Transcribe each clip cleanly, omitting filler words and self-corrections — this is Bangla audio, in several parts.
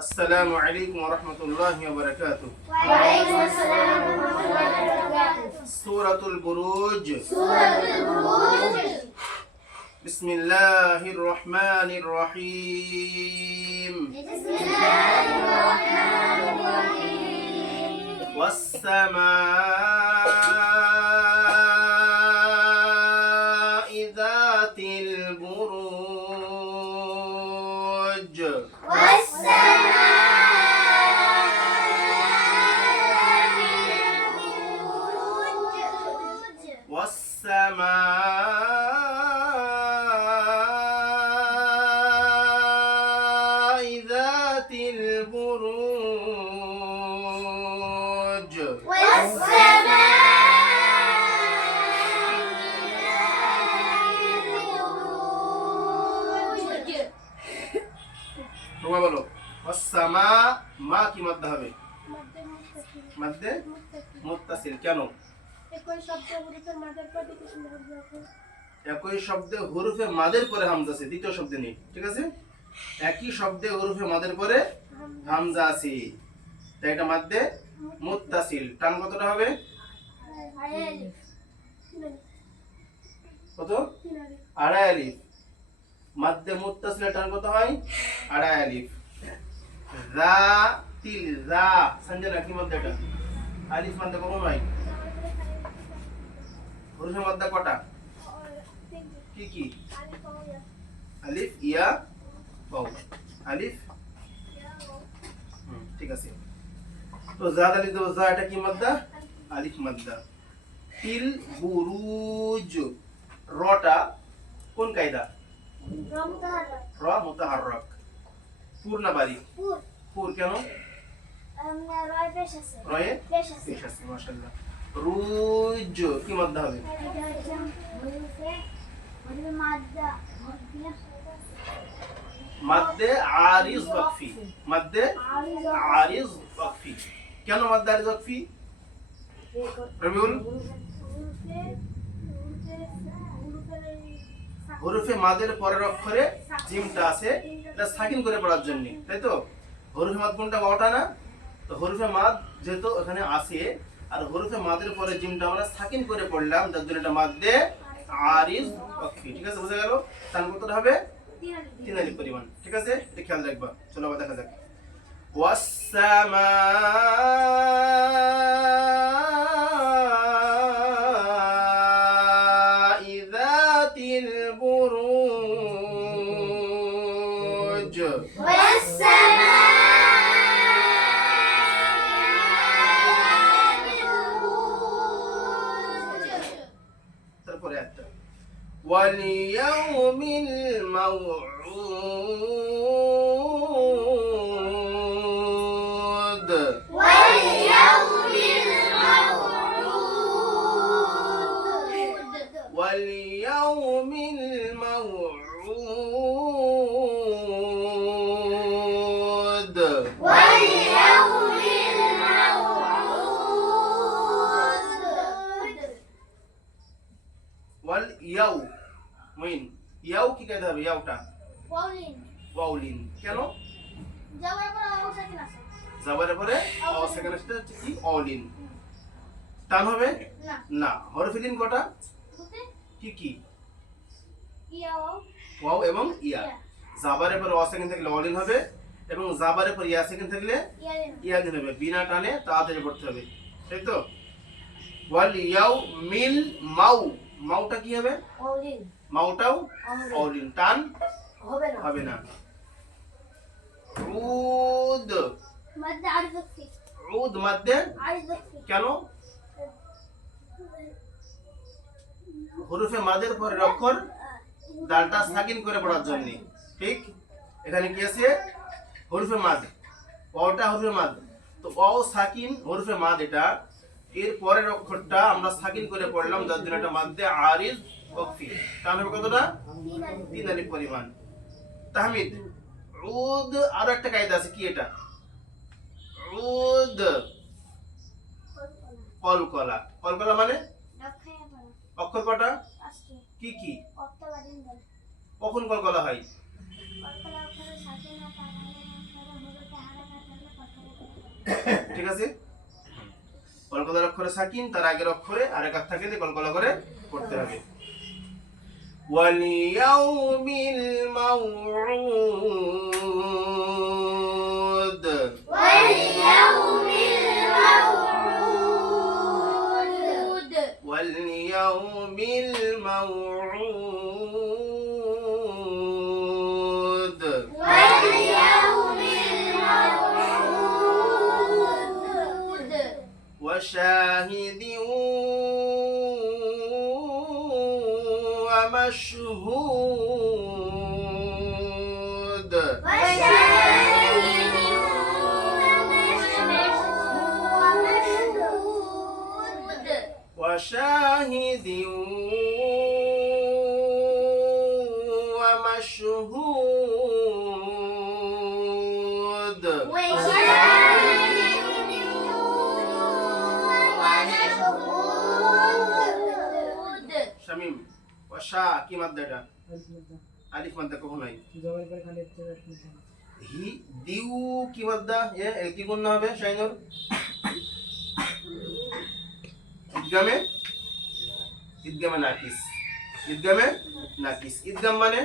السلام عليكم ورحمة الله وبركاته. وعليكم السلام ورحمة الله وبركاته. سورة البروج. سورة البروج. بسم الله الرحمن الرحيم. بسم الله الرحمن الرحيم. والسماء ذات البروج. والسماء ذات البروج. তোমরা বলো ওয়াসসামা মা কি মধ্যে হবে? মধ্যে মুত্তাসিল। কেন? একই শব্দে হুরুফে মাদের পরে হামজা আছে, দ্বিতীয় শব্দে নেই। ঠিক আছে, একই শব্দে হুরুফে মাদের পরে হামজা আছে, তাই এটা মাদ্দে মুত্তাসিল। টান কতটা হবে? কত? আড়াই আলিফ। মাদ্দে মুত্তাসিলের টান কত হয়? আড়াই আলিফ। রা তিল রা সঞ্জনা কি মধ্যে এটা? আলিফ মাদ্দে কখন হয়? হুরুফে মাদ্দা কটা? কি কি? আলিফ ইয়া ওয়াও। আলিফ ঠিক আছে। তো জাদ আলিফ দাও, জা এটা কি মাদ্দা? আলিফ মাদ্দা। তিল বুরুজ রটা কোন কায়দা? র মুতাহাররাক। পুর না বারি? পুর। কেন? রয়ে পেশ আছে। মাশাআল্লাহ। রুজ কি মাদ্দা হবে? মাদ্দে আরিজ ওয়াকফি। মাদ্দে আরিজ ওয়াকফি। কেন মাদ্দে আরিজ ওয়াকফি? রবিউল হরফে মাদের পরের অক্ষরে জিমটা আছে, এটা সাকিন করে পড়ার জন্য, তাই তো? হরফে মাদ কোনটা? ওটা না? তো হরফে মাদ যেহেতু এখানে আছে, আর হরফে মাদের পরে জিমটা আমরা সাকিন করে পড়লাম, যার জন্য এটা মাদ্দে আরিজ ওয়াকফি। ঠিক আছে, বুঝা গেল? টান কতটা হবে? 3 আলিফ পরিমাণ। ঠিক আছে, এটা খেয়াল রাখবা। চলো আবার দেখা যাক। والسماء ذات البروج. তারপরে একটা واليوم الموعود. واليوم الموعود. واليوم মিন ইয়াও কি কায়দা হবে? ইয়াওটা ওয়াউলিন। কেন? জাবারের পরে অ সেকেন্ড আসছে, হচ্ছে কি? অলিন। টান হবে না। হরফে লিন কটা? কি কি? ওয়াও এবং ইয়া। জাবারের পরে অ সেকেন্ড থাকলে অলিন হবে, এবং জাবারের পরে ইয়া সেকেন্ড থাকলে ইয়াদিন হবে। বিনা টানে তাড়াতাড়ি পড়তে হবে, তাই তো? ওয়াল ইয়াও মিল মাউ। মাউটা কি হবে? মাউটাও অলিন। টান হবে না। উদ উদ মাদ্দে। কেন? হরফে মাদের পরের অক্ষর দালটা সাকিন করে পড়ার জন্য। ঠিক, এখানে কি আছে? হরফে মাদ। অটা হরফে মাদ, তো অ সাকিন হরফে মাদ, এটা এর পরের অক্ষরটা আমরা সাকিন করে পড়লাম, যার জন্য এটা মাদ্দে আরিজ ওয়াকফি। টান হবে কতটা? 3 আলিফ পরিমাণ। তাহমিদ উদ আরো একটা কায়দা আছে, কি এটা? উদ কলকলা। কলকলা মানে অক্ষর কটা? কি কি? কখন কলকলা হয়? ঠিক আছে? কলকলার অক্ষরে সাকিন, তার আগের অক্ষরে আরেক হাত থাকে কলকলা করে পড়তে হবে। ওয়ালিয়াউমিল মাউউদ, ওয়ালিয়াউমিল মাউউদ, وشاهد ومشهود، وشاهد ومشهود، শামিম ওয়াশা কি মাদ্দা এটা? আলিফ মাদ্দা কখন নাই? হি দিউ কি মাদ্দা? কি গুণ না হবে শাইনুর? ইদগামে, ইদগামে নাকিস, ইদগামে নাকিস। ইদগাম মানে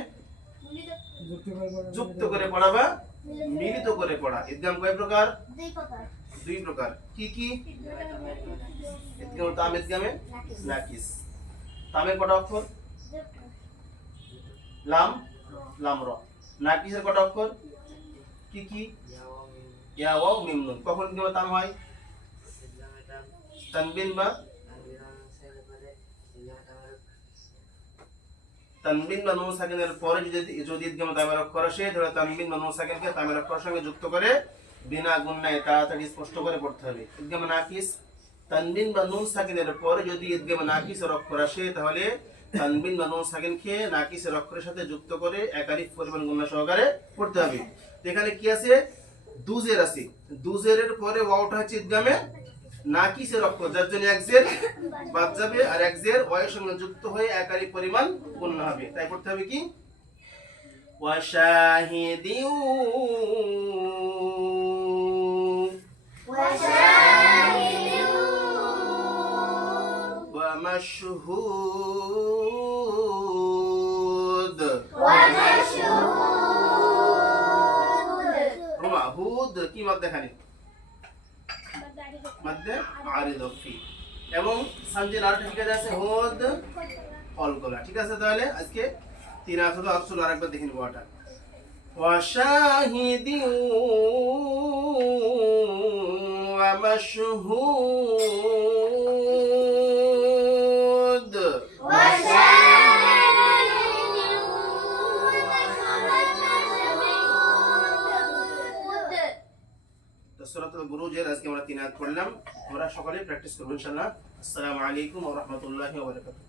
যুক্ত করে পড়া বা মিলিত করে পড়া। ইদগাম কয় প্রকার? দুই প্রকার। কি কি? ইদগাম তাম, ইদগামে নাকিস। তামের কটা অক্ষর? লাম, লাম র। নাকিসের কটা অক্ষর? কি কি? ইয়া ওয়াও মিম নুন। কখন ইদগামে তাম হয়? তানবিন বা তানবিন বা নুন সাকিনের পরে যদি ইদগামে তামের অক্ষর আসে তাহলে তানবিন বা নুন সাকিনকে তামের অক্ষরের সঙ্গে যুক্ত করে বিনা গুণনায় তাড়াতাড়ি স্পষ্ট করে পড়তে হবে। ইদগামে নাকিস, তানবিন বা নুন সাকিনের পরে যদি ইদগামে নাকিসের অক্ষর আসে তাহলে তানবিন বা নুন সাকিনকে নাকিসের অক্ষরের সাথে যুক্ত করে একাধিক পরিমাণ গুণনা সহকারে পড়তে হবে। তো এখানে কি আছে? দুজের আছে। দুজেরের পরে ওয়াওটা হচ্ছে ইদগামে নাকিসের অক্ষর, যার জন্য এক জের বাদ যাবে আর এক জের ওয়ের সঙ্গে যুক্ত হয়ে একাধিক পরিমাণ গুণনা হবে। তাই পড়তে হবে কি? ওয়াশাহিদিউ ومشهود মাহুদ কি মাদ্দা খানি? মাদ্দে আরিদ ফি। এবং সানজির আরেকটা ঠিক আছে হুদ অলগলা। ঠিক আছে? তাহলে আজকে 3 আসলে আসল আরেকবার দেখে নিব এটা। ওয়াশাহিদি ওয়া মাশহুদ, সূরাতুল বুরুজের আজকে আমরা 3 আয়াত পড়লাম। আমরা সকালে প্র্যাকটিস করব ইনশাআল্লাহ। আসসালামু আলাইকুম ওয়া রাহমাতুল্লাহি ওয়া বারাকাতুহু।